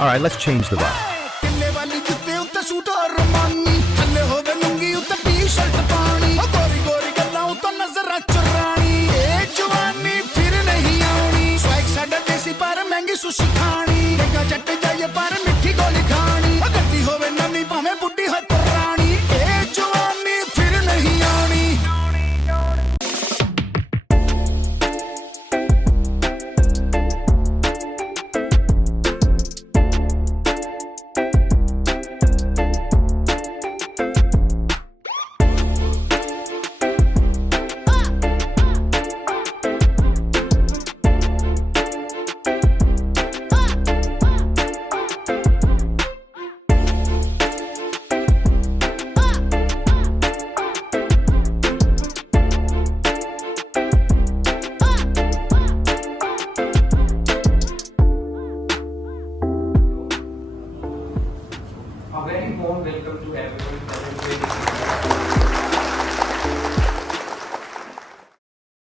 All right, let's change the vibe. किले वाली जुत्ते उत्ते सूट और रोमानी थल्ले होवे लुंगी उत्ते टी-शर्ट पानी ओ गोरी गोरी गल्लां उत्ते नजर चुरानी ए जवानी फिर नहीं आनी स्वैग साडा देसी पर महंगी सुशी खानी डेगा जट जाइए पर मिठी गोली खानी ओ गड्डी होवे नवी भाਵੇਂ बुड्ढी हो पुरानी ए जवानी फिर नहीं आनी A very warm welcome to everyone present.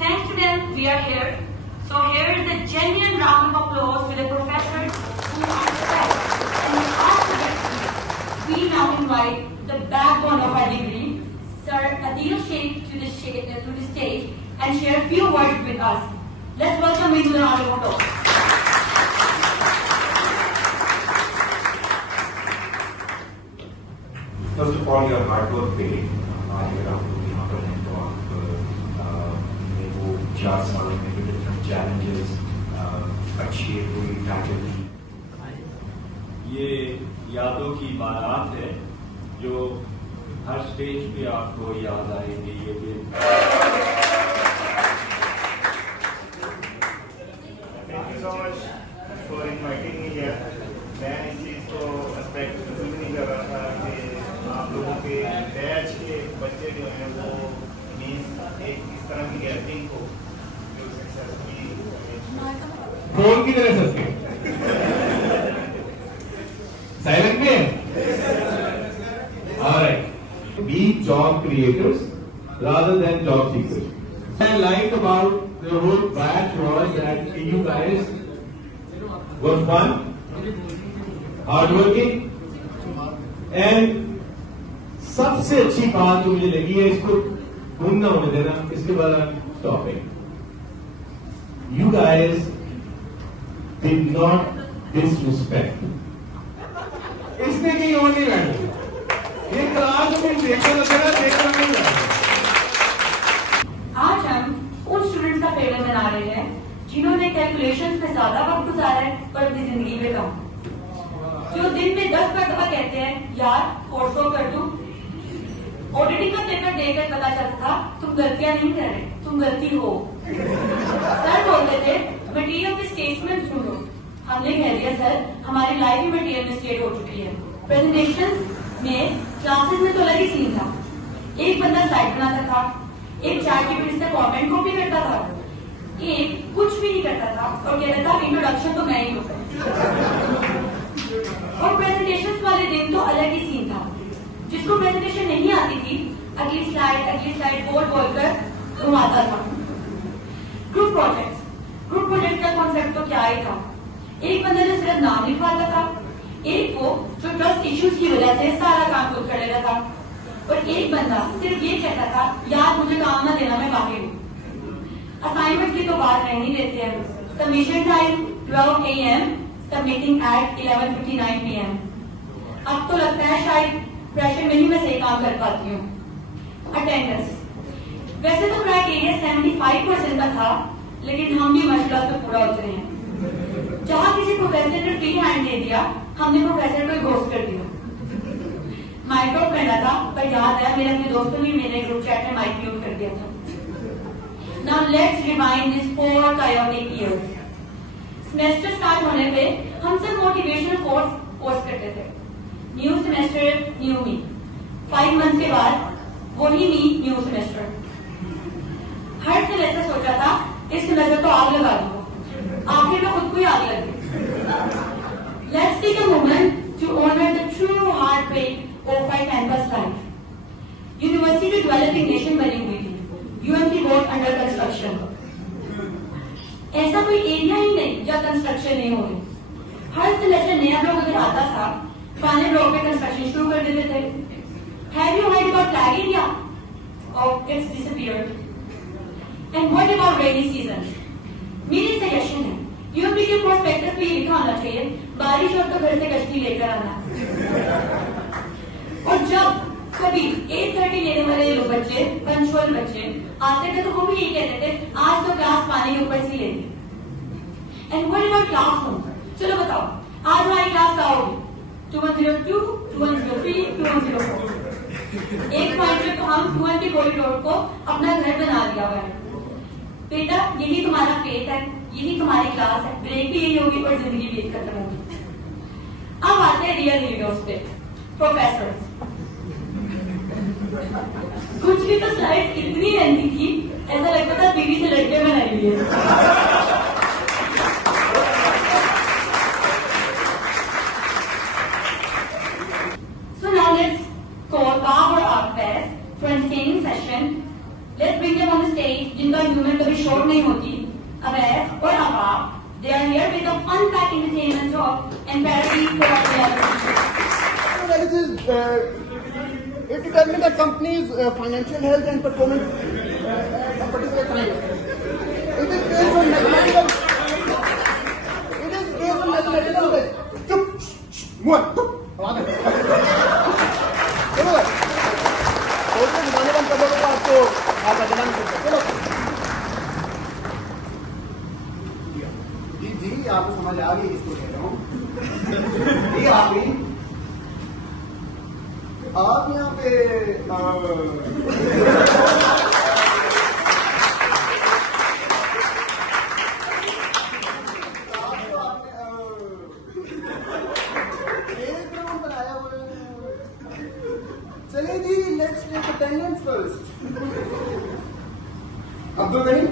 Thanks to them, we are here. So here is a genuine round of applause to the professors who are present. And after we now invite the backbone of our degree, Sir Adil Sheikh to the stage and share a few words with us. Let's welcome him to the round of applause. First of all, your hard work paid. मेरे को class में different challenges achieve हुई faculty. ये यादों की बारात है जो हर स्टेज पे आपको याद आएगी ये दिन. Thank you so much for inviting me here. मैं इस चीज़ को एक्सपेक्ट बिल्कुल नहीं कर रहा था कि आप लोगों के बैच के बच्चे जो हैं वो मीन्स एक इस तरह की गैदरिंग को जो सक्सेसफुली फोन की तरह सस्ते साइलेंट में alright be job creators rather than job seekers. What I liked about the whole batch was that you guys were fun, hardworking, and सबसे अच्छी बात जो मुझे लगी है इसको गुम ना होने देना इसके बाद stopping. You guys did not disrespect. इसने कहीं और नहीं बैठा ये क्लास में देखने लगेगा आज हम उन स्टूडेंट्स का फेयरवेल मना रहे हैं जिन्होंने कैलकुलेशंस में ज्यादा वक्त गुजारा है पर अपनी जिंदगी में कम, जो दिन में 10 मरतबा कहते हैं यार कोर्स को कर दूं. ऑडिटिंग का पेपर देकर पता चलता था तुम गलतियां नहीं कर रहे, तुम गलती हो. सर बोलते थे मटेरियल में स्टेटमेंट ढूंढो, हमने कह दिया सर हमारी लाइफ ही मटेरियल में स्टेट हो चुकी है. प्रेजेंटेशन में क्लासेस में तो अलग ही सीन था. एक बंदा स्लाइड बनाता था, एक चैट जीपीटी से कमेंट कॉपी करता था, एक कुछ भी नहीं करता था और कहता था इंट्रोडक्शन तो मैं ही करूं. और प्रेजेंटेशन वाले दिन तो अलग ही सीन था. जिसको प्रेजेंटेशन नहीं आती थी अगली स्लाइड बोलकर घुमाता था. ग्रुप प्रोजेक्ट का कॉन्सेप्ट तो क्या ही था. एक बंदा जो सिर्फ नाम लिखवाता था, एक वो जो ट्रस्ट इश्यूज की वजह से सारा काम खुद कर लेता था, और एक बंदा सिर्फ ये कहता था यार मुझे काम ना देना मैं बाकी हूँ. असाइनमेंट की तो बात रहने देते हैं. Submission time 12 AM, submitting at 11:59 PM. अब तो लगता है शायद प्रेशर में ही मैं सही काम कर पाती हूँ. अटेंडेंस वैसे तो क्राइटेरिया 75% का था, लेकिन हम भी मशक्कत पे पूरा उतरे हैं. जहाँ किसी प्रोफेसर ने फ्री हैंड दे दिया हमने प्रोफेसर को घोस्ट कर दिया. माइक आउट करना था पर याद है मेरे अपने दोस्तों ने मेरे ग्रुप चैट में माइक म्यूट कर दिया था. Now let's rewind this 4 chaotic years. Semester start होने पे हम सब मोटिवेशनल कोर्स करते थे. न्यू सेमेस्टर न्यू मी. 5 मंथ के बाद वही मी न्यू सेमेस्टर. हर सेमेस्टर सोचा था इस सेमेस्टर तो आग लगा दूंगा, आखिर में खुद को ही आग लगी. Let's take a moment to honor the true heartbreak of our campus life. University developing nation बनी हुई थी. UMP board under construction. ऐसा कोई एरिया ही नहीं जहाँ कंस्ट्रक्शन नहीं हो रही। हर सेमेस्टर नया ब्लॉक अगर आता था, पुराने ब्लॉक पे कंस्ट्रक्शन शुरू कर देते थे। Have you heard about flag area? Oh, it's disappeared. And what about rainy season? मेरी सजेशन है, यूपी के प्रोस्पेक्टस पे ये लिखा होना चाहिए, बारिश हो तो घर से कश्ती लेकर आना। और जब कभी 8:30 लेने वाले लोग बच्चे, पंचुअल बच्चे आते थे तो वो भी यही कहते थे, आज तो क्लास पानी के ऊपर से लेंगे। And what about classroom? चलो बताओ, आज हमारी क्लास क्या होगी? 2102, 2103, 2104। एक पॉइंट पे तो हम 2 कॉरिडोर को अपना घर बना दिया हुआ है। बेटा, यही तुम्हारा फेथ है, यही तुम्हारी क्लास है, ब्रेक भी यही होगी और जिंदगी भी खत्म होगी। अब आते हैं रियल लीडर्स पे, प्रोफेसर्स। कुछ भी तो स्लाइड इतनी लेंथी थी, ऐसा लगता था टीवी से लड़के बनाई हुई है। So now let's call Bob or Arpes for entertaining session. Let's bring them on the stage, जिनका ह्यूमर कभी शॉर्ट नहीं होती। अवैस और अबाब, they are here with a fun-packed entertainment talk and parody for our reality. It determines a company's financial health and performance at a particular time. It is based on mathematical. चलो गाने बंद कर दो तो आपको आप अजमान करते। चलो जी आपको समझ आ गई इसको कह रहा हूँ। ये आ गई। आप यहाँ पे बनाया हुआ है। चलिए ji, let's take attendance first. Abdul Ghani.